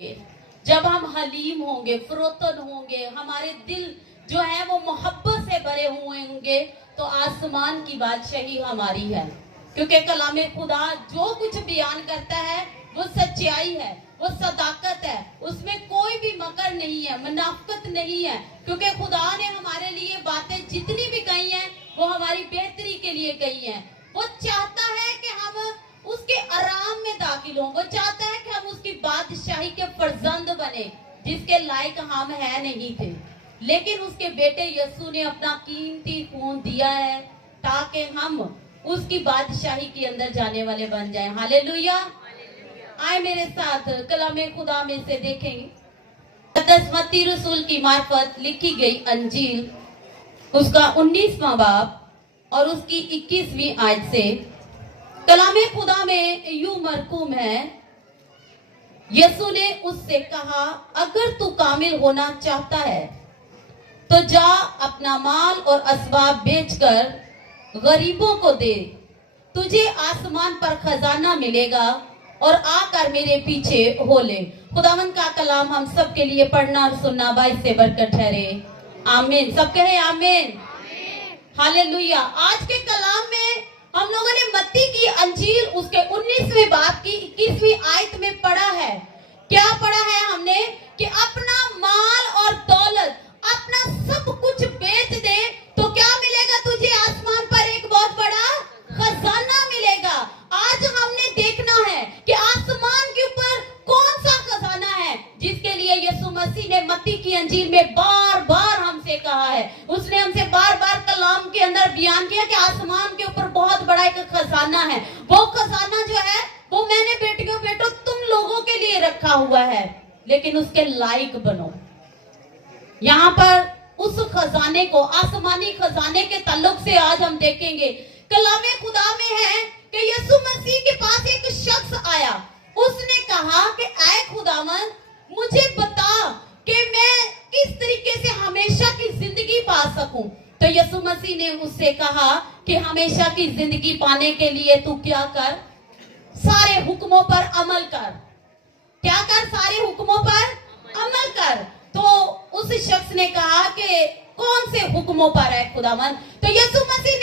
जब हम हलीम होंगे, फरोतन होंगे, हमारे दिल जो है वो मोहब्बत से भरे हुए होंगे, तो आसमान की बादशाही हमारी है। क्योंकि कलामे खुदा जो कुछ बयान करता है वो सच्चाई है, वो सदाकत है, उसमें कोई भी मकर नहीं है, मुनाफिकत नहीं है। क्योंकि खुदा ने हमारे लिए बातें जितनी भी कही हैं वो हमारी बेहतरी के लिए कही हैं। वो चाहता है कि हम उसके आराम में दाखिल हों, वो चाहता है कि हम उसकी बादशाही के फर्जंद बने, जिसके लायक हम है नहीं थे, लेकिन उसके बेटे यीशु ने अपना कीमती खून दिया है ताकि हम उसकी बादशाही के अंदर जाने वाले बन जाएं। हालेलुया। आए मेरे साथ कलामे खुदा में से देखेंगे मत्ती रसूल की मार्फत लिखी गई अंजील, उसका 19वां बाब और उसकी 21वीं आयत से। कलामे खुदा में यूं मरकूम है, यीशु ने उससे कहा, अगर तू कामिल होना चाहता है तो जा अपना माल और असबाब बेचकर गरीबों को दे, तुझे आसमान पर खजाना मिलेगा और आकर मेरे पीछे हो ले। खुदावंद का कलाम हम सब के लिए पढ़ना और सुनना बाइस से बरकत ठहरे। आमीन। सब कहे आमीन। हालेलुया। आज के कलाम में हम लोगों ने मत्ती की अंजील उसके 19वें बाब की 21वीं आयत में पढ़ा है। क्या पढ़ा है हमने कि अपना माल और दौलत, अपना सब कुछ बेच दे तो क्या मिलेगा तुझे? आसमान पर एक बहुत बड़ा खजाना मिलेगा। आज हमने देखना है कि आसमान के ऊपर कौन सा खजाना है जिसके लिए यीशु मसीह ने मत्ती की अंजील में बार बार हमसे कहा है। उसने हमसे बार बार कलाम के अंदर बयान किया कि आसमान के ऊपर बहुत बड़ा एक खजाना है। वो खजाना जो है वो मैंने बेटो तुम लोगों के लिए रखा हुआ है, लेकिन उसके लायक बनो। यहाँ पर उस खजाने को, आसमानी खजाने के ताल्लुक से आज हम देखेंगे। कलामे खुदा में है कि यीशु मसीह के पास एक शख्स आया, उसने कहा कि ऐ खुदावन, मुझे बता कि मैं किस तरीके से हमेशा की जिंदगी पा सकूं। तो यीशु मसीह ने उससे कहा कि हमेशा की जिंदगी पाने के लिए तू क्या कर? सारे हुक्मों पर अमल कर। क्या कर? सारे हुक्मों पर अमल कर। तो उस शख्स ने कहा कि कौन से हुक्मों पर है खुदावन? तो यीशु मसीह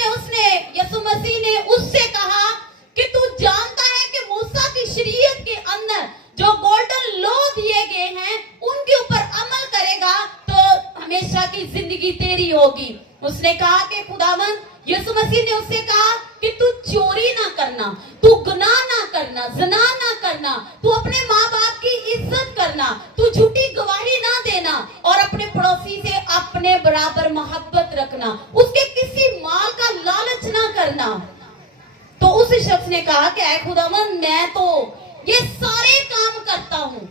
ने उससे कहा कि तू जानता है कि मूसा की शरीयत के अंदर जो गोल्डन लॉ दिए गए हैं उनके ऊपर अमल करेगा तो हमेशा की जिंदगी तेरी होगी। उसने कहा कि खुदावन, यीशु मसीह ने उससे कहा कि तू चोरी ना करना, तू गुनाह ना करना, ज़िना ना करना, तू अपने माँ बाप की इज्जत करना, तू झूठी गवाही ना देना और अपने पड़ोसी से अपने बराबर मोहब्बत रखना, उसके किसी माल का लालच ना करना। तो उस शख्स ने कहा कि ऐ खुदावन, मैं तो ये सारे काम करता हूँ,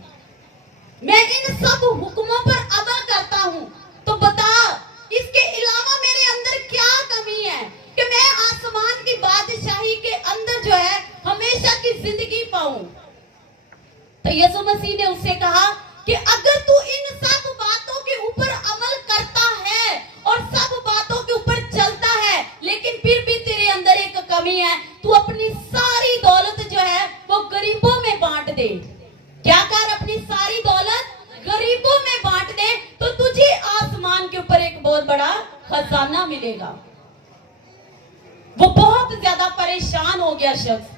मैं इन सब हुक्मों पर अमल करता हूँ, तो बता इसके अलावा मेरे अंदर क्या कमी है कि मैं आसमान की बादशाही के अंदर जो है हमेशा की जिंदगी पाऊं। तो यीशु मसीह ने उससे कहा कि अगर तू इन सब बातों के ऊपर अमल करता है और सब बातों के ऊपर चलता है, लेकिन फिर भी तेरे अंदर एक कमी है, तू अपनी सारी दौलत जो है वो गरीबों में बांट दे। क्या कर? अपनी सारी दौलत गरीबों में बांट दे तो तुझे आसमान के ऊपर एक बहुत बड़ा खजाना मिलेगा। वो बहुत ज्यादा परेशान हो गया शख्स,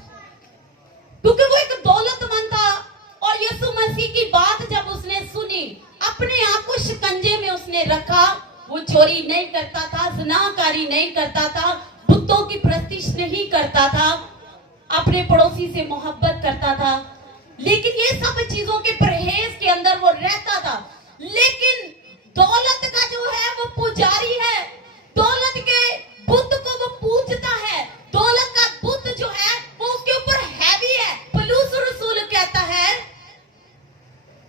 क्योंकि वो एक दौलतमंद था। और यीशु मसीह की बात जब उसने सुनी, अपने आप को शिकंजे में उसने रखा। वो चोरी नहीं करता था, ज़िनाकारी नहीं करता था, बुतों की प्रस्तिश नहीं करता था, अपने पड़ोसी से मोहब्बत करता था, लेकिन ये सब चीजों के परहेज के अंदर वो रहता था। लेकिन दौलत का जो है वो पुजारी है, दौलत के बुत को वो पूजता है, दौलत का बुत जो है वो उसके ऊपर हैवी है। पौलुस रसूल कहता है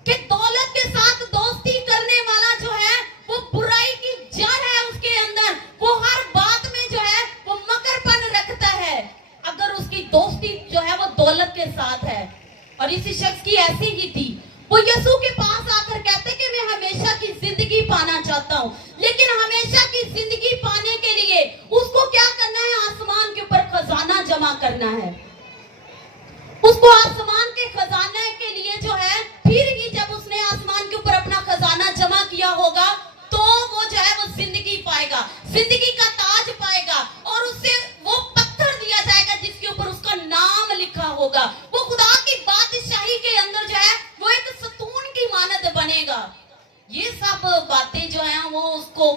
कि दौलत के साथ दोस्ती करने वाला जो है वो बुराई की जड़ है उसके अंदर, वो हर बात में जो है वो मकरपन रखता है अगर उसकी दोस्ती जो है वो दौलत के साथ है। और इसी शख्स की ऐसी ही थी। वो यीशु के पास आकर कहते कि मैं हमेशा की जिंदगी पाना चाहता हूँ, लेकिन हमेशा की जिंदगी पाने के लिए उसको क्या करना है? आसमान के ऊपर खजाना जमा करना है। उसको आसमान के खजाने के लिए जो है फिर ही जब बनेगा। ये सब बातें जो है वो उसको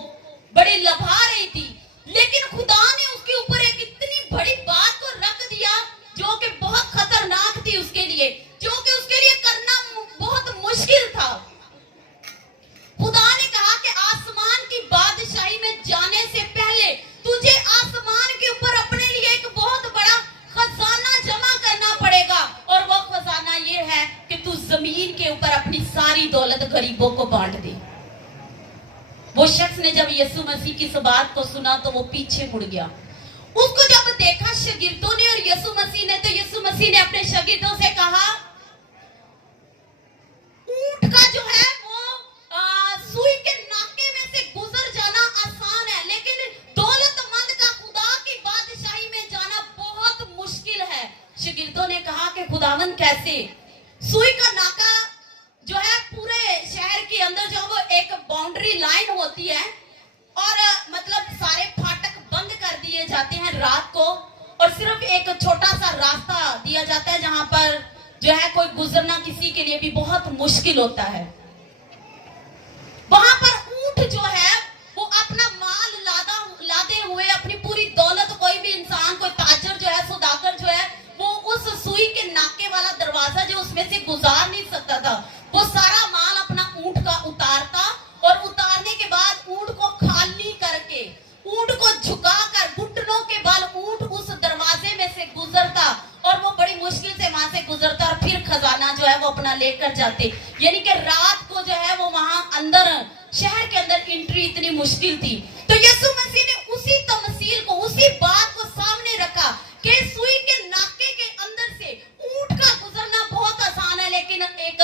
बड़ी लभा रही थी, लेकिन खुदा ने उसके ऊपर एक इतनी बड़ी बात को रख दिया जो कि बहुत खतरनाक थी उसके लिए, जो कि उसके लिए करना बहुत मुश्किल था। खुदा ने कहा कि आसमान की बादशाही में जाने से पहले तुझे आसमान के ऊपर अपने लिए एक बहुत बड़ा खजाना जमा करना पड़ेगा, और वो खजाना ये है कि तू जमीन के ऊपर अपनी सारी दौलत गरीबों को बांट दे। वो शख्स ने जब यीशु मसीह की इस बात को सुना तो वो पीछे मुड़ गया। उसको जब देखा शागिर्दों ने और यीशु मसीह ने, तो यीशु मसीह ने अपने शागिर्दों से कहा, ऊंट का जो है वो सुई के नाके में से गुजर जाना आसान है, लेकिन दौलतमंद का खुदा की बादशाही में जाना बहुत मुश्किल है। शागिर्दों ने कहा कि खुदावंद कैसे? सुई का नाका जो है पूरे शहर के अंदर जो वो एक बाउंड्री लाइन होती है, और मतलब सारे फाटक बंद कर दिए जाते हैं रात को, और सिर्फ एक छोटा सा रास्ता दिया जाता है जहां पर जो है कोई गुजरना किसी के लिए भी बहुत मुश्किल होता है। वहां पर ऊंट जो है वो अपना माल लादे हुए, अपनी पूरी दौलत, कोई भी इंसान, कोई ताजर जो है, सौदागर जो है, वो उस सुई के नाके वाला दरवाजा जो उसमें से गुजार नहीं सकता था, वो सारा माल अपना ऊंट का उतारता, और उतारने के बाद ऊंट को खाली करके, ऊंट को झुकाकर, घुटनों के बल ऊंट उस दरवाजे में से गुजरता, और वो बड़ी मुश्किल से वहां से गुजरता, और फिर खजाना जो है वो अपना लेकर जाते। यानी कि रात को जो है वो वहां अंदर, शहर के अंदर एंट्री इतनी मुश्किल थी। तो यीशु मसीह ने उसी तमसील को, उसी बात को सामने रखा कि सुई के नाके के अंदर से ऊंट का गुजरना बहुत आसान है, लेकिन एक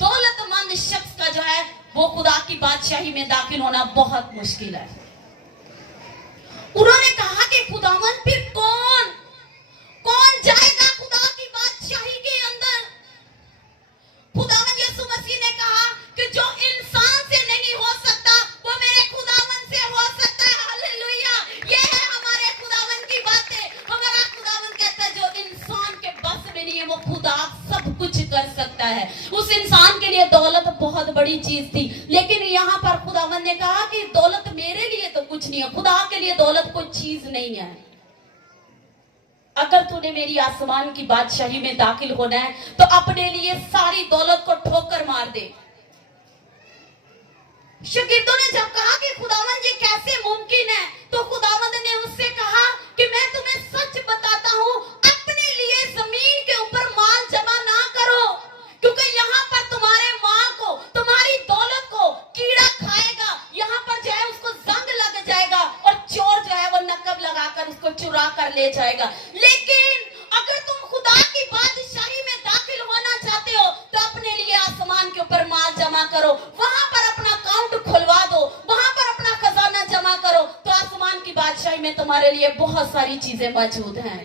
दौलतमंद शख्स का जो है वो खुदा की बादशाही में दाखिल होना बहुत मुश्किल है। उन्होंने कहा कि खुदावंद फिर कौन जाएगा खुदा की बादशाही के अंदर? खुदावंद यीशु मसीह ने कहा कि जो इंसान से नहीं हो सकता वो मेरे खुदावंद से हो सकता है। हालेलुया! ये है हमारे खुदावंद की बातें। हमारा खुदावंद कहता है जो इंसान के बस में नहीं है वो खुदा सब कुछ कर सकता है। उस इंसान के लिए दौलत बहुत बड़ी चीज थी, लेकिन यहाँ पर खुदावंद ने कहा कि दौलत मेरे लिए तो कुछ नहीं है, खुदा के लिए दौलत कोई चीज नहीं है। अगर तूने मेरी आसमान की बादशाही में दाखिल होना है तो अपने लिए सारी दौलत को ठोकर मार दे। शागिर्दों ने जब कहा कि खुदावंद ये कैसे मुमकिन है, तो खुदावंद ने उससे कहा कि मैं तुम्हें सच बताता हूं, अपने लिए जमीन के ऊपर माल जमा ना करो, क्योंकि यहाँ पर तुम्हारे माल को, तुम्हारी दौलत को कीड़ा खाएगा। यहाँ पर जो है उसको जंग लग जाएगा, और चोर जो है वो नकब लगाकर उसको चुरा कर ले जाएगा। लेकिन अगर तुम खुदा की बादशाही में दाखिल होना चाहते हो तो अपने लिए आसमान के ऊपर माल जमा करो, वहां पर अपना अकाउंट खुलवा दो, वहां पर अपना खजाना जमा करो, तो आसमान की बादशाही में तुम्हारे लिए बहुत सारी चीजें मौजूद हैं।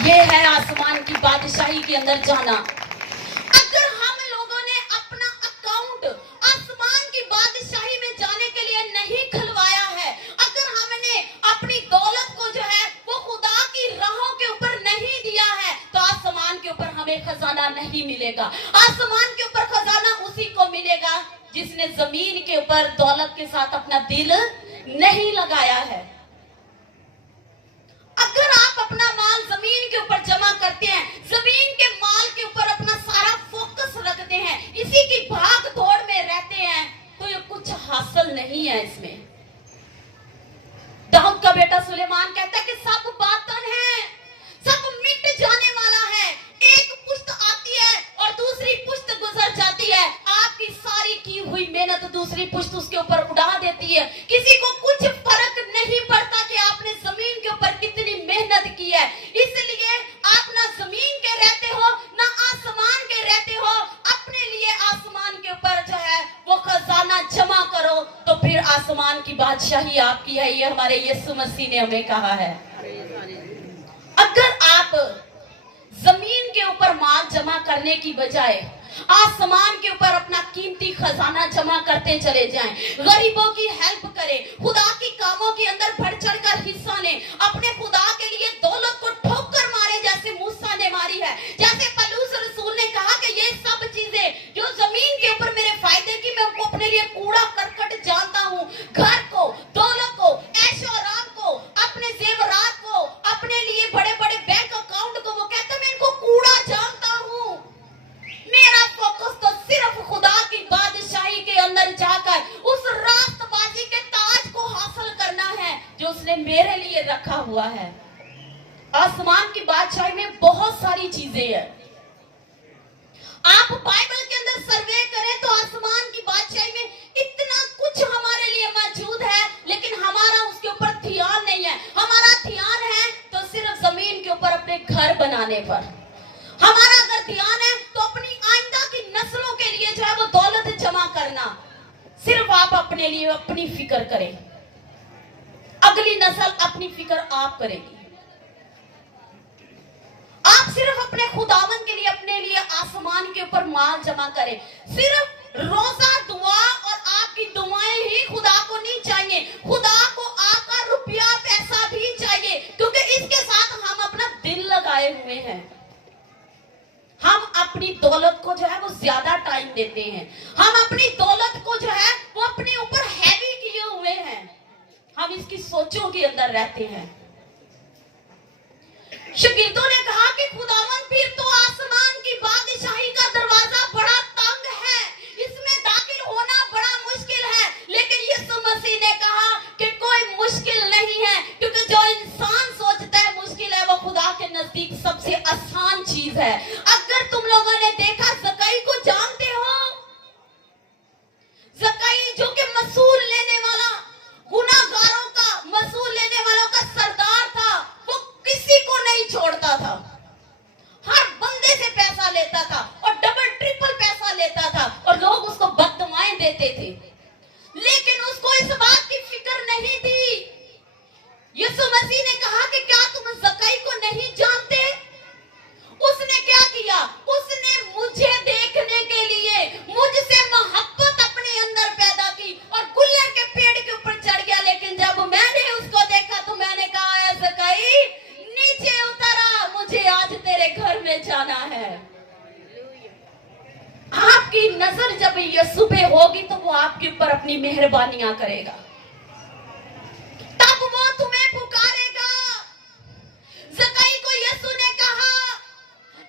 ये है आसमान की बादशाही के अंदर जाना। अगर हम लोगों ने अपना अकाउंट आसमान की बादशाही में जाने के लिए नहीं खुलवाया है, अगर हमने अपनी दौलत को जो है वो खुदा की राहों के ऊपर नहीं दिया है, तो आसमान के ऊपर हमें खजाना नहीं मिलेगा। आसमान के ऊपर खजाना उसी को मिलेगा जिसने जमीन के ऊपर दौलत के साथ अपना दिल नहीं लगाया है। अगर आप अपना माल जमीन के ऊपर जमा करते हैं, जमीन के माल के ऊपर अपना सारा फोकस रखते हैं, इसी की भाग दौड़ में रहते हैं, तो ये कुछ हासिल नहीं है इसमें। दाऊद का बेटा सुलेमान कहता है कि सब बातन है, सब मिट जाने वाला है, एक पुश्त आती है और दूसरी पुश्त गुजर जाती है, आपकी सारी की हुई मेहनत दूसरी पुश्त उसके ऊपर उड़ा देती है। किसी को कुछ फर्क नहीं पड़ता कि आपने जमीन के ऊपर कितनी मेहनत की है। इसलिए आप ना जमीन के रहते हो ना आसमान के रहते हो, अपने लिए आसमान के ऊपर जो है वो खजाना जमा करो, तो फिर आसमान की बादशाही आपकी है। ये हमारे यीशु मसीह ने हमें कहा है। अगर आप जमीन के ऊपर माल जमा करने की बजाय आसमान के ऊपर अपना कीमती खजाना जमा करते चले जाएं, गरीबों की हेल्प करें, खुदा की कामों के अंदर बढ़ चढ़कर हिस्सा लें, अपने खुदा के लिए दौलत को ठोकर मारे जैसे मूसा ने मारी है, जैसे पौलुस रसूल ने कहा कि ये सब चीजें जो जमीन के ऊपर नचाकर उस रास्तबाजी के ताज को हासिल करना है जो उसने मेरे लिए रखा हुआ है। आसमान की बादशाही में बहुत सारी चीजें हैं। आप बाइबल के अंदर सर्वे करें तो आसमान की बादशाही में इतना कुछ हमारे लिए मौजूद है, लेकिन हमारा उसके ऊपर ध्यान नहीं है। हमारा ध्यान है तो सिर्फ जमीन के ऊपर अपने घर बनाने पर। हमारा अगर ध्यान है तो अपनी आइंदा की नस्लों के लिए जो है वो दौलत जमा करना। सिर्फ आप अपने लिए अपनी फिक्र करें, अगली नस्ल अपनी फिक्र आप करेगी। आप सिर्फ अपने खुदावन के लिए, अपने लिए आसमान के ऊपर माल जमा करें। सिर्फ रोजा दुआ और आपकी दुआएं ही खुदा को नहीं चाहिए, खुदा को आपका रुपया पैसा भी चाहिए, क्योंकि इसके साथ हम अपना दिल लगाए हुए हैं। हम अपनी दौलत को जो है वो ज्यादा टाइम देते हैं। हम अपनी दौलत को जो है वो अपने ऊपर हैवी किए हुए हैं। हम इसकी सोचों के अंदर रहते हैं। शागिर्दों ने कहा कि खुदावन फिर तो आसमान की बादशाही का दरवाजा बड़ा तंग है, इसमें दाखिल होना बड़ा मुश्किल है। लेकिन यीशु मसीह ने कहा कि कोई मुश्किल नहीं है, क्योंकि जो इंसान सोचता है मुश्किल है वो खुदा के नजदीक सबसे आसान चीज है। अगर तुम लोगों ने देखा, जक्कई को जानते हो? जक्कई जो कि मसूल लेने वाला, गुनाहगारों का मसूल लेने वालों का सरदार था, वो किसी को नहीं छोड़ता था। हर बंदे से पैसा लेता था और डबल ट्रिपल पैसा लेता था और लोग उसको बददुआएं देते थे, लेकिन उसको इस बात की फिक्र नहीं थी। यीशु मसीह ने कहा कि क्या तुम जक्कई को नहीं जानते? उसने क्या किया? उसने मुझे देखने के लिए मुझसे मोहब्बत अपने अंदर पैदा की और गुल्लर के पेड़ के ऊपर चढ़ गया। लेकिन जब मैंने उसको देखा तो मैंने कहा, ऐ जक्कई नीचे उतरा, मुझे आज तेरे घर में जाना है। आपकी नजर जब यीशु पे होगी तो वो आपके ऊपर अपनी मेहरबानियां करेगा, तब वो तुम्हें पुकारेगा। जक्कई को यीशु ने कहा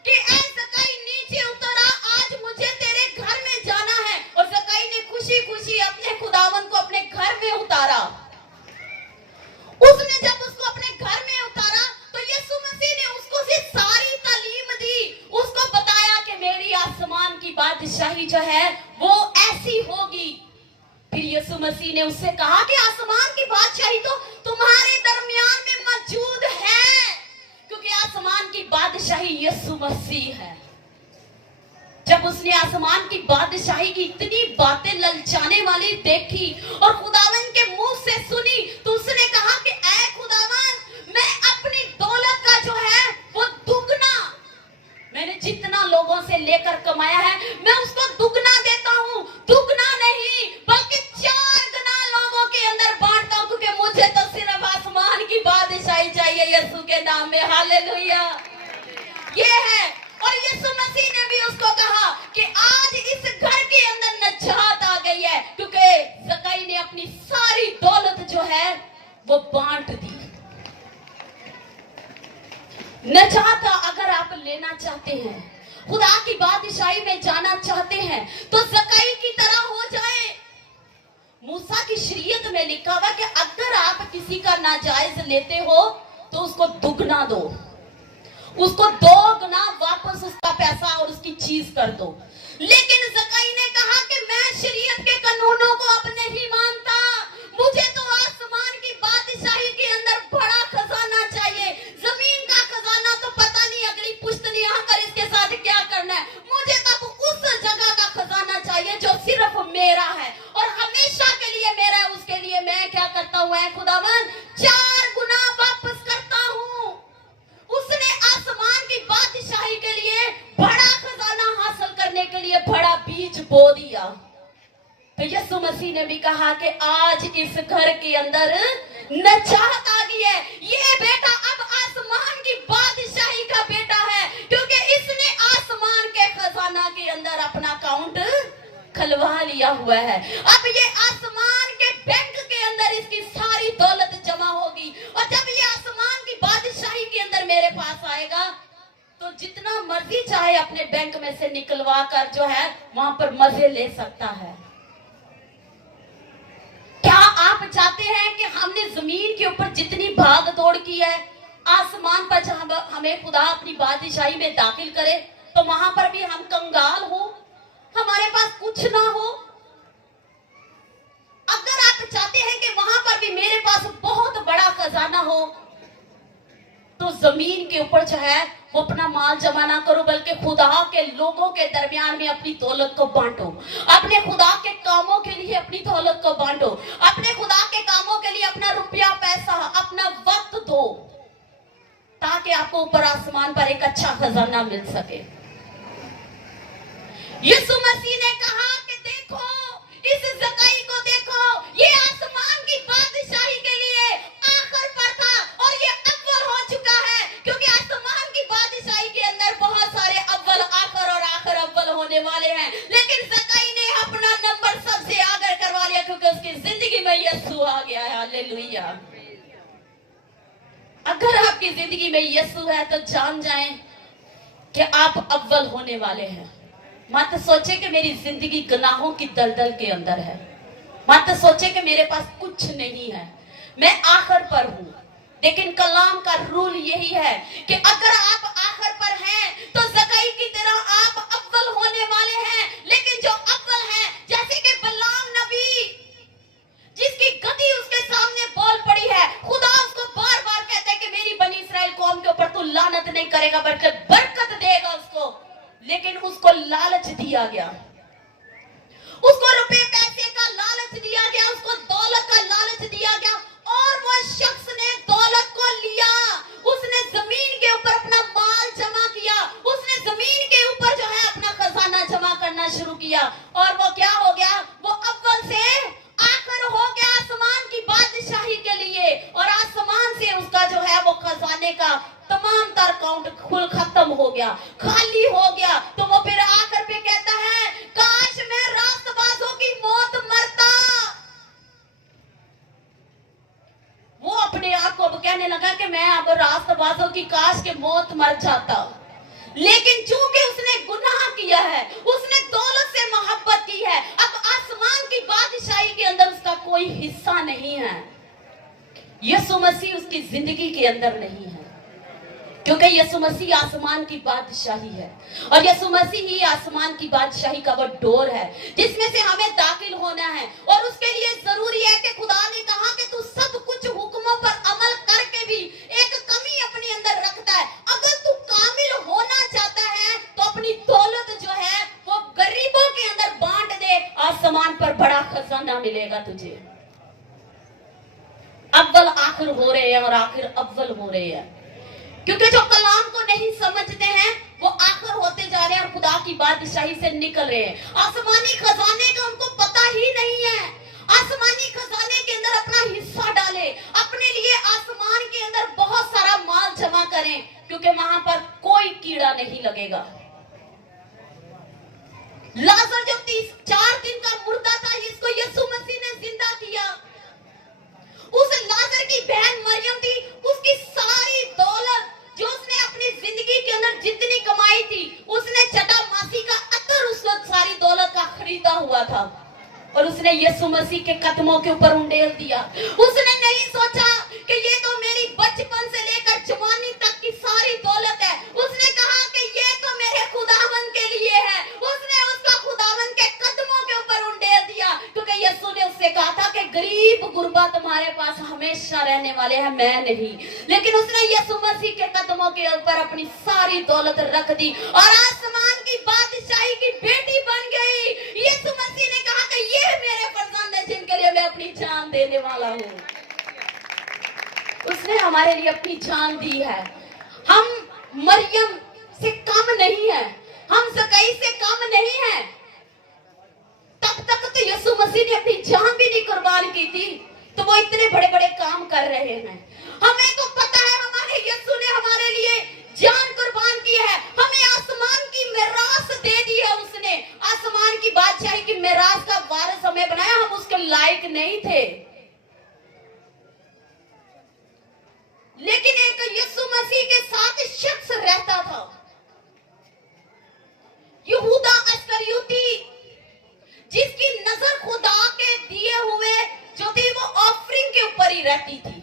कि ऐ जक्कई नीचे उतरा, आज मुझे तेरे घर में जाना है। और जक्कई ने खुशी खुशी अपने खुदावन को अपने घर में उतारा। उसने जब उसको अपने घर में उतारा तो यीशु मसीह ने उसको से सारी तालीम दी, उसको बताया कि मेरी आसमान की बादशाही जो है वो ऐसी होगी। फिर यीशु मसीह ने उससे कहा कि आसमान की बादशाही तो तुम्हारे दरमियान में मौजूद है, क्योंकि आसमान की बादशाही यीशु मसीह है। जब उसने आसमान की बादशाही की इतनी बातें ललचाने वाली देखी और खुदावन के मुंह से सुनी, तो उसने कहा कि ऐ खुदावन, मैं अपनी दौलत का जो है वो दुगना, मैंने जितना लोगों से लेकर कमाया है मैं उसको दुगना देता हूँ। दुगना नहीं बल्कि 4 गुना लोगों के अंदर बांटता हूँ, क्योंकि मुझे तो सिर्फ आसमान की बादशाही चाहिए यीशु के नाम में। हालेलुया। ये है। और यीशु मसीह ने भी उसको कहा कि आज इस घर के अंदर नजात आ गई है, क्योंकि जक्कई ने अपनी सारी दौलत जो है वो बांट दी। नजात अगर आप लेना चाहते हैं, खुदा की बादशाही में जाना चाहते हैं, तो जक्कई की तरह हो जाए। मूसा की शरीयत में लिखा हुआ कि अगर आप किसी का नाजायज लेते हो तो उसको दुगना दो, उसको 2 गुना वापस उसका पैसा और उसकी चीज कर दो। लेकिन जक्कई ने कहा कि मैं शरीयत के कानूनों को अब नहीं मानता, मुझे तो आसमान की बादशाही के अंदर बड़ा खजाना चाहिए। जमीन का खजाना तो पता नहीं अगली पुश्तनी आकर इसके साथ क्या करना है, मुझे तब उस जगह का खजाना चाहिए जो सिर्फ मेरा है और हमेशा के लिए मेरा है। उसके लिए मैं क्या करता हूँ, खुदावन 4 गुना वापस करता हूँ। उसने आसमान की बादशाही के लिए बड़ा खजाना हासिल करने के लिए बड़ा बीज बो दिया। तो यीशु मसीह ने भी कहा कि आज इस घर के अंदर नजात आ गई है। ये बेटा अब आसमान की बादशाही का बेटा है, क्योंकि इसने आसमान के खजाना के अंदर अपना अकाउंट खुलवा लिया हुआ है। अब ये आसमान के बैंक के अंदर इसकी सारी दौलत जमा होगी। और जब ये आसमान की बादशाही के अंदर मेरे पास आएगा तो जितना मर्जी चाहे अपने बैंक में से निकलवा कर जो है वहां पर मजे ले सकता है। आप चाहते हैं कि हमने जमीन के ऊपर जितनी भाग दौड़ की है, आसमान पर जब हमें खुदा अपनी बादशाही में दाखिल करे तो वहां पर भी हम कंगाल हो, हमारे पास कुछ ना हो? अगर आप चाहते हैं कि वहां पर भी मेरे पास बहुत बड़ा खजाना हो, तो जमीन के ऊपर जो है वो अपना माल जमा ना करो, बल्कि खुदा के लोगों के दरमियान में अपनी दौलत को बांटो। अपने खुदा के कामों के लिए अपनी दौलत को बांटो, अपने खुदा के कामों के लिए अपना रुपया पैसा अपना वक्त दो, ताकि आपको ऊपर आसमान पर एक अच्छा खजाना मिल सके। यीशु मसीह ने कहा कि देखो इस ज़काई को, देखो ये आसमान की बादशाही के लिए आखिर पर था और ये अव्वल हो चुका है, क्योंकि आसमान की बादशाही के अंदर बहुत सारे अव्वल आखिर और आखिर अव्वल होने वाले हैं, लेकिन ज़काई ने अपना नंबर सबसे आगे करवा लिया, क्योंकि उसकी जिंदगी में यीशु आ गया है। हालेलुया। अगर आपकी जिंदगी में यीशु है तो जान जाएं कि आप अव्वल होने वाले हैं। मत सोचे कि मेरी जिंदगी गुनाहों की दलदल के अंदर है, मत सोचे कि मेरे पास कुछ नहीं है, मैं आखिर पर हूं। लेकिन कलाम का रूल यही है कि अगर आप आखिर पर हैं तो ज़काई की तरह आप अव्वल होने वाले हैं। लेकिन जो अव्वल है, जैसे कि बिलाम नबी जिसकी गति उसके सामने बोल पड़ी है, खुदा उसको बार बार कहता है कि मेरी बनी इस्राएल कौम के ऊपर तू लानत नहीं करेगा बल्कि बरकत देगा उसको, लेकिन उसको लालच दिया गया, उसको रुपए पैसे का लालच दिया गया, उसको दौलत का लालच दिया गया, और वो शख्स ने दौलत को लिया, उसने जमीन के ऊपर अपना माल जमा किया, उसने जमीन के ऊपर जो है अपना खजाना जमा करना शुरू किया, और वो क्या हो गया? वो अव्वल से आखिर हो गया आसमान की बादशाही के लिए, और आसमान से उसका जो है वो खजाने का तमाम तर काउंट खुल खत्म हो गया, खाली हो गया। तो वो फिर आकर पे कहता है, काश मैं रास्तबाजों की मौत मरता। वो अपने आप को कहने लगा कि मैं अब रास्तबाजों की काश के मौत मर जाता, लेकिन चूंकि उसने गुनाह किया है, उसने दौलत से मोहब्बत की है, अब आसमान की बादशाही के अंदर उसका कोई हिस्सा नहीं है। यीशु मसीह उसकी जिंदगी के अंदर नहीं है, क्योंकि यीशु मसीह आसमान की बादशाही है, और यीशु मसीह ही आसमान की बादशाही का वो डोर है जिसमें से हमें दाखिल होना है। और उसके लिए जरूरी है कि खुदा ने कहा कि तू सब कुछ हुक्मों पर अमल करके भी एक कमी अपने अंदर रखता है। अगर तू कामिल होना चाहता है तो अपनी दौलत जो है वो गरीबों के अंदर बांट दे, आसमान पर बड़ा खजाना मिलेगा तुझे। अव्वल आखिर हो रहे हैं और आखिर अव्वल हो रहे हैं, क्योंकि जो कलाम को नहीं समझते हैं वो आखिर होते जा रहे हैं और खुदा की बादशाही से निकल रहे हैं। आसमानी खजाने का उनको पता ही नहीं है। आसमानी खजाने के अंदर अपना हिस्सा डाले, अपने लिए आसमान के अंदर बहुत सारा माल जमा करें, क्योंकि वहां पर कोई कीड़ा नहीं लगेगा। लाजर जो 4 दिन का मुर्दा था, इसको यीशु मसीह ने जिंदा किया। उस लाजर की बहन मरियम थी, उसकी सारी दौलत जो उसने अपनी जिंदगी के अंदर जितनी कमाई थी, उसने जटामासी का अतर उस सारी दौलत का खरीदा हुआ था, और उसने यीशु मसीह के कदमों के ऊपर उंडेल दिया। उसने नहीं सोचा कि ये तो मेरी बचपन से लेकर जवानी तक की सारी दौलत है। उसने कहा कि ये तो मेरे खुदावन के लिए है। उसने उसका खुदावन के कदमों के ऊपर उंडेल दिया, क्योंकि यीशु ने उससे कहा था कि गरीब गुरबा तुम्हारे पास हमेशा रहने वाले हैं, मैं नहीं। लेकिन उसने यीशु मसीह के कदमों के ऊपर अपनी सारी दौलत रख दी और आसमान की बादशाही की बेटी बन गई। यीशु मसीह ने कहा कि ये मेरे फरजंद है जिनके लिए मैं अपनी जान देने वाला हूँ। उसने हमारे लिए अपनी जान दी है। हम मरियम से कम नहीं है, हम ज़काई से कम नहीं है। तब तक तो यीशु मसीह ने अपनी जान भी नहीं कुर्बान की थी, तो वो इतने बड़े बड़े काम कर रहे हैं। हमें तो पता है हमारे यीशु ने हमारे लिए जान कुर्बान की है, हमें आसमान की मिरास दे दी है। उसने आसमान की बादशाही की मिरास का वारिस हमें बनाया, हम उसके लायक नहीं थे। लेकिन एक यीशु मसीह के साथ शख्स रहता था, यहूदा अस्करियोती, जिसकी नजर खुदा के दिए हुए जो थी वो रहती थी।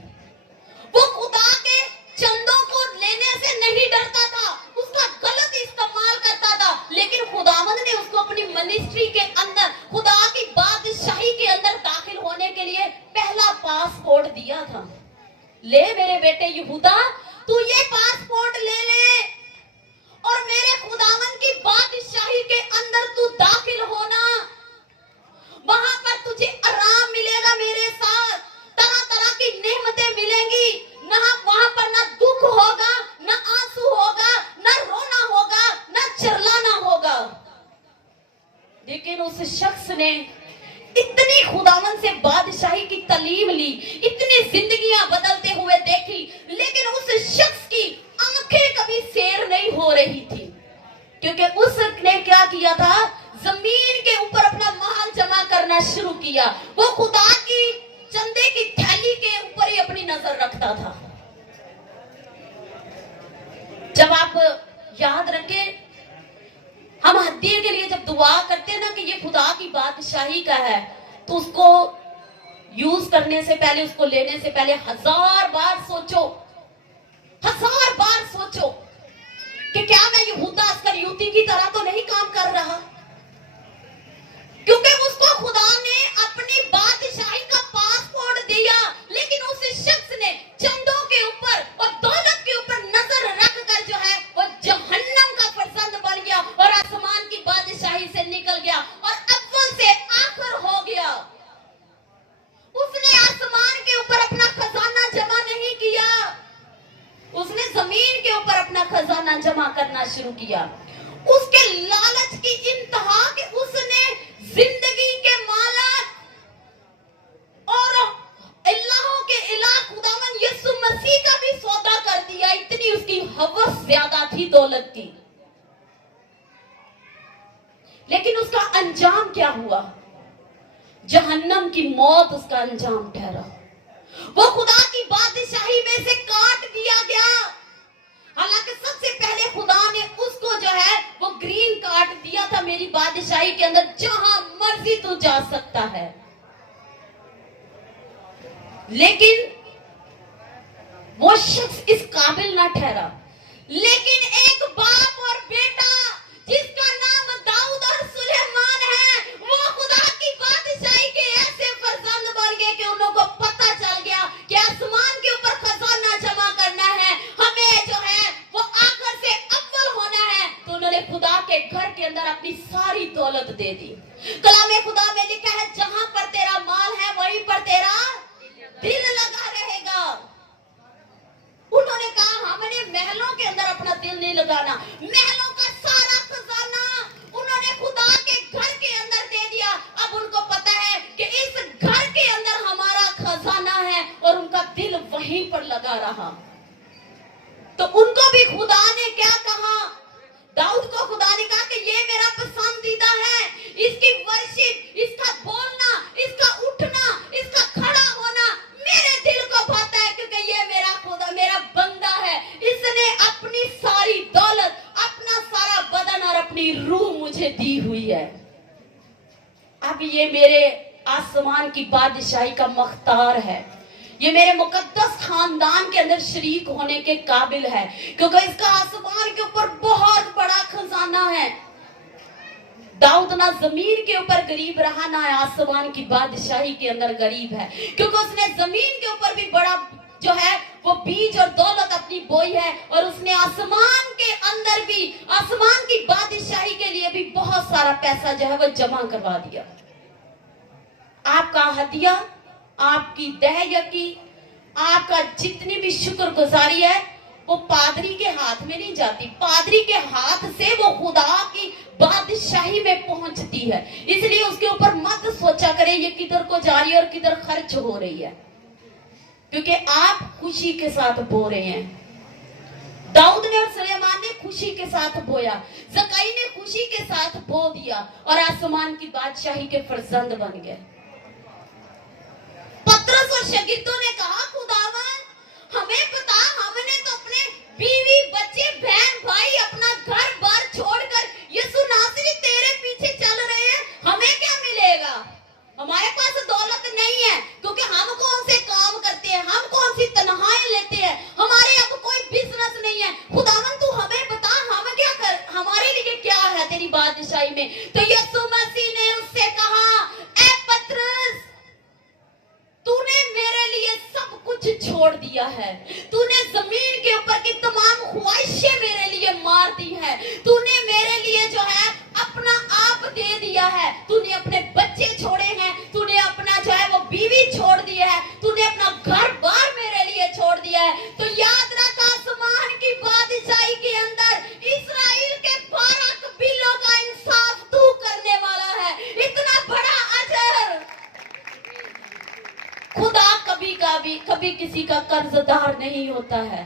वो खुदा के चंदों को लेने से नहीं डरता था, उसका गलत इस्तेमाल करता था, लेकिन खुदावंद ने उसको अपनी मिनिस्ट्री के अंदर, खुदा की बादशाही के अंदर दाखिल होने के लिए पहला पासपोर्ट दिया था। ले मेरे बेटे यहूदा, तू ये पासपोर्ट ले ले और मेरे खुदावंद की बादशाही के अंदर तू दाखिल होना। वहां पर तुझे आराम मिलेगा, मेरे साथ तरह तरह की नेमतें मिलेंगी। ना वहां पर ना दुख होगा, ना आंसू होगा, ना रोना होगा, ना चिल्लाना होगा। लेकिन उस शख्स ने इतनी खुदावन से बादशाही की तालीम ली, इतनी जिंदगियां बदलते हुए देखी, लेकिन उस शख्स की आंखें कभी सैर नहीं हो रही थी, क्योंकि उसने क्या किया था, जमीन के ऊपर अपना माल जमा करना शुरू किया। वो खुदा की चंदे की थैली के ऊपर ही अपनी नजर रखता था। जब आप याद रखें, हम हदिये के लिए जब दुआ करते हैं ना कि ये खुदा की बादशाही का है, तो उसको यूज करने से पहले, उसको लेने से पहले 1000 बार सोचो, 1000 बार सोचो कि क्या मैं यहूदा इस्करियोती की तरह तो नहीं काम कर रहा। क्योंकि उसको खुदा ने अपनी बादशाही का पासपोर्ट दिया, लेकिन उस शख्स ने चंदों के ऊपर और दौलत के ऊपर नजर रखकर जो है वो जहन्नम का फरजंद बन गया और आसमान की बादशाही से निकल गया और अव्वल से आखिर हो गया। उसने आसमान के ऊपर अपना खजाना जमा नहीं किया, उसने जमीन के ऊपर अपना खजाना जमा करना शुरू किया। उसके लालच की इंतहा कि उसने जिंदगी के मालिक और अल्लाह के इलाह खुदावन यीशु मसीह का भी सौदा कर दिया। इतनी उसकी हवस ज्यादा थी दौलत की। लेकिन उसका अंजाम क्या हुआ? जहन्नम की मौत उसका अंजाम ठहरा। वो खुदा की बादशाही में से काट दिया गया। हालांकि सबसे पहले खुदा ने उसको जो है वो ग्रीन कार्ड दिया था, मेरी बादशाही के अंदर जहां मर्जी तू जा सकता है। लेकिन वो शख्स इस काबिल ना ठहरा। लेकिन एक बाप और बेटा जिसका नाम दाऊद और सुलेमान है, वो खुदा की बादशाही के ऐसे फरजंद बन गए कि उन लोगों को पता चल गया कि आसमान के ऊपर खजाना जमा करना है, हमें जो है वो आखिर से अव्वल होना है। तो उन्होंने खुदा के घर के अंदर अपनी सारी दौलत दे दी। कलामे खुदा में लिखा है, जहां पर तेरा माल है वहीं पर तेरा दिल लगा रहेगा। उन्होंने कहा, हमने महलों के अंदर अपना दिल नहीं लगाना। महलों का सारा खजाना उन्होंने खुदा के घर के अंदर दे दिया। अब उनको पता है कि इस घर के अंदर हमारा खजाना है और उनका दिल वहीं पर लगा रहा। तो उनको भी खुदा ने क्या कहा? दाऊद को खुदा ने कहा कि ये मेरा पसंदीदा है, इसकी वर्शिप, इसका बोलना, इसका उठना, इसका खड़ा होना मेरे दिल को भाता है, क्योंकि ये मेरा खुदा, मेरा बंदा है। इसने अपनी सारी दौलत, अपना सारा बदन और अपनी रूह मुझे दी हुई है। अब ये मेरे आसमान की बादशाही का मख्तार है, ये मेरे मुकद्दस खानदान के अंदर शरीक होने के काबिल है, क्योंकि इसका आसमान के ऊपर बहुत बड़ा खजाना है। दाऊद ना जमीन के ऊपर गरीब रहा, ना आसमान की बादशाही के अंदर गरीब है, क्योंकि उसने जमीन के ऊपर भी बड़ा जो है वो बीज और दौलत अपनी बोई है, और उसने आसमान के अंदर भी, आसमान की बादशाही के लिए भी बहुत सारा पैसा जो है वो जमा करवा दिया। आपका हदिया, आपकी दहयकी, आपका जितनी भी शुक्रगुजारी है, वो पादरी के हाथ में नहीं जाती। पादरी के हाथ से वो खुदा की बादशाही में पहुंचती है। इसलिए उसके ऊपर मत सोचा करें ये किधर को जा रही है और किधर खर्च हो रही है, क्योंकि आप खुशी के साथ बो रहे हैं। दाऊद ने और सुलेमान ने खुशी के साथ बोया, जकई ने खुशी के साथ बो दिया और आसमान की बादशाही के फरजंद बन गए। पतरस और शागिर्दों ने कहा, खुदावन हमें पता, हमने तो अपने बीवी बच्चे बहन भाई अपना घर बार छोड़कर यीशु नासरी तेरे पीछे चल रहे हैं, हमें क्या मिलेगा? हमारे पास दौलत नहीं है, क्योंकि हम कौन से काम करते हैं, दिया है, तूने जमीन के ऊपर की तमाम ख्वाहिशें मेरे लिए मार दी है, तूने मेरे लिए जो है अपना आप दे दिया है, तूने अपने बच्चे छोड़े हैं, तूने अपना जो है वो बीवी छोड़ दी है, तूने अपना घर बार मेरे लिए छोड़ दिया है। तो याद रख, आसमान की बादशाही के अंदर इस्राएल के 12 कबीलों का इंसाफ तू करने वाला है। इतना बड़ा अजर खुदा कभी किसी का कर्जदार नहीं होता है।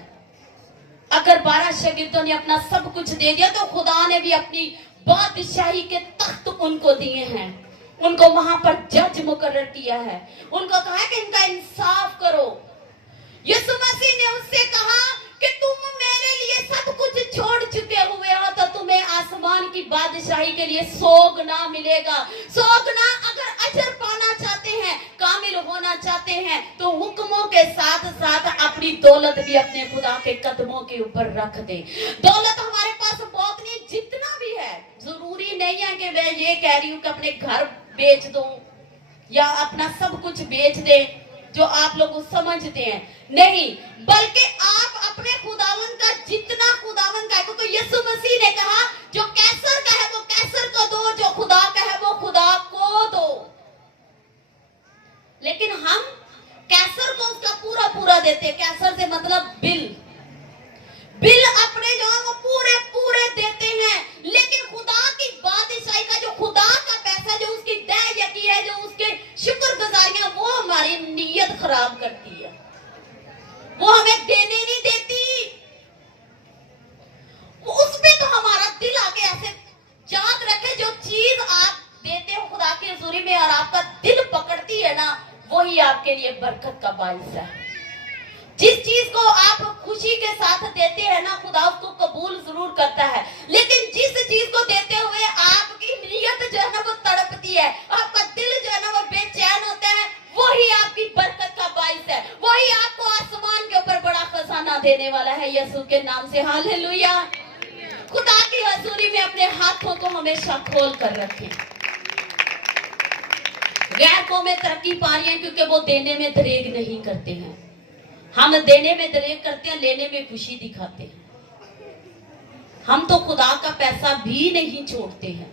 अगर 12 शागिर्दों ने अपना सब कुछ दे दिया तो खुदा ने भी अपनी बादशाही के तख्त उनको दिए हैं, उनको वहां पर जज मुकर्रर किया है, उनको कहा है कि इनका इंसाफ करो। यीशु मसीह ने उससे कहा कि तुम मेरे लिए सब कुछ छोड़ चुके हुए हो तो तुम्हें आसमान की बादशाही के लिए 100 गुना मिलेगा। 100 गुना अगर अजर पाना चाहते हैं, कामिल होना चाहते हैं, तो हुक्मों के साथ साथ अपनी दौलत भी अपने खुदा के कदमों के ऊपर रख दे। दौलत हमारे पास बहुत नहीं, जितना भी है, जरूरी नहीं है कि मैं ये कह रही हूँ कि अपने घर बेच दो या अपना सब कुछ बेच दे जो आप लोग समझते हैं, नहीं, बल्कि आप अपने खुदावन का जितना खुदावन का है, क्योंकि यीशु मसीह ने कहा जो कैसर का है वो कैसर को दो, जो खुदा का है वो खुदा को दो। लेकिन हम कैसर को उसका पूरा पूरा देते हैं। कैसर से मतलब बिल अपने जो है वो पूरे पूरे देते हैं, लेकिन खुदा की बादशाही का जो खुदा का पैसा, जो उसकी दया की है, जो उसके शुक्रगुजारियां, वो हमारी नीयत खराब करती है, वो हमें देने नहीं देती। उसमें तो हमारा दिल आके ऐसे, याद रखे जो चीज आप देते हो खुदा की हजूरी में और आपका दिल पकड़ती है ना, वही आपके लिए बरकत का बाइस है। जिस चीज को आप खुशी के साथ देते हैं ना, खुदा उसको कबूल जरूर करता है, लेकिन जिस चीज को देते हुए आपकी नीयत जो है ना वो तड़पती है, आपका दिल जो है ना वो बेचैन होता है, वही आपकी बरकत का बाइस है, वही आपको आसमान के ऊपर बड़ा खजाना देने वाला है यीशु के नाम से। हालेलुया। खुदा की हजूरी में अपने हाथों को हमेशा खोल कर रखें। गैर कौमें तरक्की पा रही है क्योंकि वो देने में दरेग नहीं करते हैं। हम देने में दरेग करते हैं, लेने में खुशी दिखाते हैं। हम तो खुदा का पैसा भी नहीं छोड़ते हैं।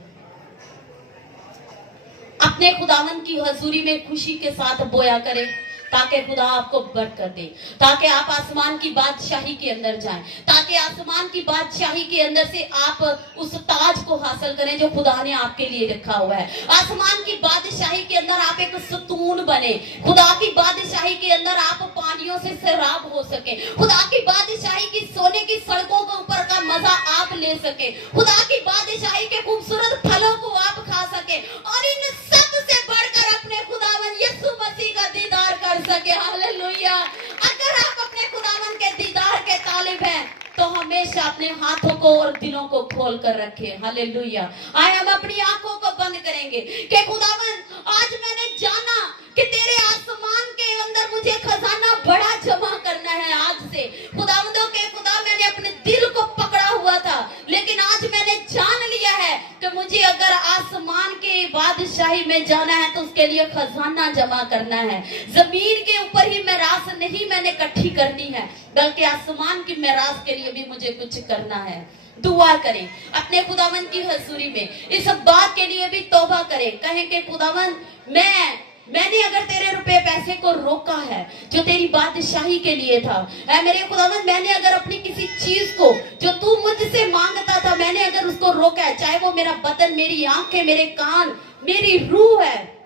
अपने खुदावन की हजूरी में खुशी के साथ बोया करें ताकि खुदा आपको बरकत दे, ताकि आप आसमान की बादशाही के अंदर जाएं, ताकि आसमान की बादशाही के अंदर से आप उस ताज को हासिल करें जो खुदा ने आपके लिए रखा हुआ है। आसमान की बादशाही के अंदर आप एक सतून बने, खुदा की बादशाही के अंदर आप पानियों से सैराब हो सके, खुदा की बादशाही की सोने की सड़कों के ऊपर का मजा आप ले सके, खुदा की बादशाही के खूबसूरत फलों को आप खा सके और इन सब से बढ़कर अपने खुदावन यीशु मसीह का दीदार कर सके। हालेलुया। अगर आप अपने खुदावन के दीदार के तालिब हैं तो हमेशा अपने हाथों को और दिलों को खोल कर रखें। हालेलुया। आए हम अपनी आंखों को बंद करेंगे कि खुदावन आज मैंने जाना कि तेरे आसमान के अंदर मुझे खजाना बड़ा जमा करना है। आज से खुदावंदों के खुदा, मैंने अपने दिल को पकड़ा हुआ था, लेकिन आज मैंने जान लिया है कि मुझे अगर आसमान के बादशाही में जाना है तो उसके लिए खजाना जमा करना है। जमीन के ऊपर ही मिरास नहीं मैंने इकट्ठी करनी है, बल्कि आसमान की मिरास के लिए भी मुझे कुछ करना है। दुआ करें अपने खुदावन की हजूरी में, इस बात के लिए भी तौबा करें, कहें कि खुदावन मैंने अगर तेरे रुपए पैसे को रोका है जो तेरी बादशाही के लिए था, है मेरे खुदावन, मैंने अगर अपनी किसी चीज को जो तू मुझसे मांगता था, मैंने अगर उसको रोका है, चाहे वो मेरा बदन, मेरी आंखें, मेरे कान, मेरी रूह है,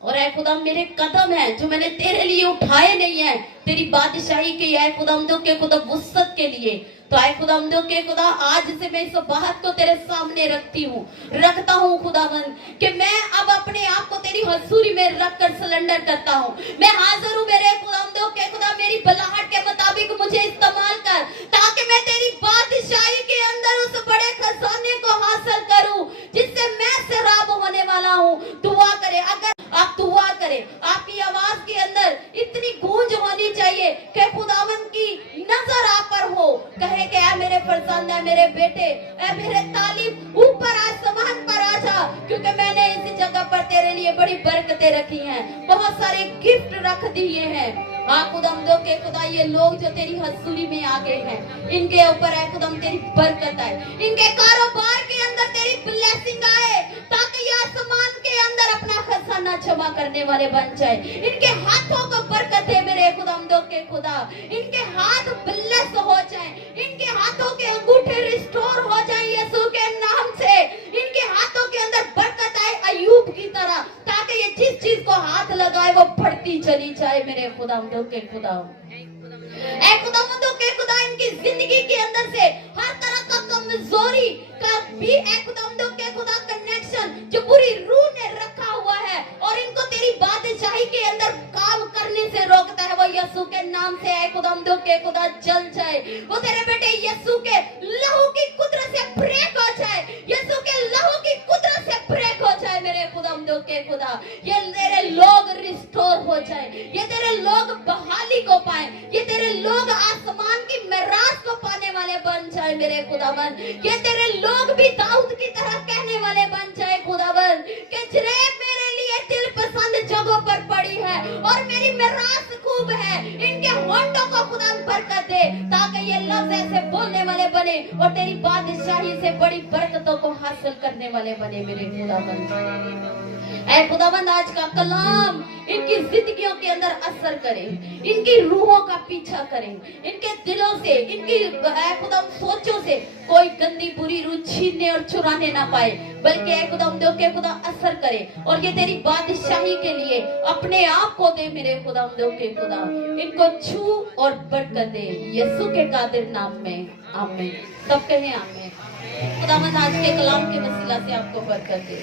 और ऐ खुदा मेरे कदम है जो मैंने तेरे लिए उठाए नहीं है, तेरी बादशाही के, ऐ खुदावंदों के खुदा वुसअत के लिए, तो आए खुदावंदों के खुदा आज से मैं इस बात को तेरे सामने रखता हूँ खुदावन, कि मैं अब अपने आप को तेरी हजूरी में रखकर सरेंडर करता हूँ। मैं हाजिर हूँ मेरे खुदावंदों के खुदा, मेरी बलाहट के मुताबिक मुझे इस्तेमाल कर, ताकि मैं तेरी बादशाही के अंदर उस बड़े खजाने को हासिल करूँ जिससे मैं सैराब होने वाला हूँ। दुआ करे, अगर आप दुआ करें, आपकी आवाज के अंदर इतनी गूंज होनी चाहिए कि खुदावन की नजर आप पर हो, कहे कि ऐ मेरे फरजंद, ऐ मेरे बेटे, ऐ मेरे तालिब, ऊपर आसमान पर आ जा, क्योंकि मैंने इस जगह पर तेरे लिए बड़ी बरकतें रखी हैं, बहुत सारे गिफ्ट रख दिए हैं। हाँ खुदाम दो के खुदा, ये लोग जो तेरी हजूरी में आ गए हैं, इनके ऊपर है खुदाम तेरी बरकत आए, इनके कारोबार के अंदर तेरी ब्लेसिंग आए, ताकि ये आसमान के अंदर अपना खजाना जमा करने वाले बन जाए। इनके हाथों को बरकत है मेरे खुदाम दो के खुदा, इनके हाथ ब्लेस हो जाए, इनके हाथों के अंगूठे रिस्टोर हो जाए यीशु के नाम से। इनके हाथों के अंदर बरकत आए अय्यूब की तरह, ताकि ये जिस चीज को हाथ लगाए वो बढ़ती चली जाए मेरे खुदावंदों के खुदा। ऐ खुदावंदों के खुदा, इनकी जिंदगी के अंदर से हर तरह का कमजोरी का भी ऐ खुदावंदों के खुदा कनेक्शन जो पूरी रूह ने रखा हुआ है और इनको तेरी बादशाही के अंदर काम करने से रोकता है, वो यीशु के नाम से ऐ खुदावंदों के खुदा जल जाए। वो तेरे बेटे यीशु के लहू की कुदरत से ब्रेक हो जाए, यीशु के लहू की कुदरत से ब्रेक हो जाए मेरे खुदावंदों के खुदा। ये तेरे लोग रिस्टोर हो जाए, ये तेरे लोग बहाली को पाए, ये तेरे लोग आसमान की मिरास को पाने वाले बन जाए मेरे खुदावन। ये तेरे लोग भी दाऊद की तरह कहने वाले बन जाए खुदावन कि जरे मेरे लिए दिल पसंद जगहों पर पड़ी है और मेरी मिरास खूब है। इनके होंठों को खुदा बरकत दे, ताकि ये लफ्ज ऐसे बोलने वाले बने और तेरी बादशाही से बड़ी बरकतों को हासिल करने वाले बने मेरे खुदावन। ऐ खुदावंद, आज का कलाम इनकी जिंदगियों के अंदर असर करे, इनकी रूहों का पीछा करे, इनके दिलों से, इनकी खुदा सोचों से कोई गंदी बुरी रूह छीनने और चुराने ना पाए, बल्कि ऐ खुदावंद के खुदा असर करे और ये तेरी बादशाही के लिए अपने आप को दे मेरे खुदावंद के खुदा। इनको छू और बरकत दे यीशु के कादिर नाम में, आमीन। सब कहें आमीन। खुदावंद आज के कलाम के वसीला से आपको बरकत दे।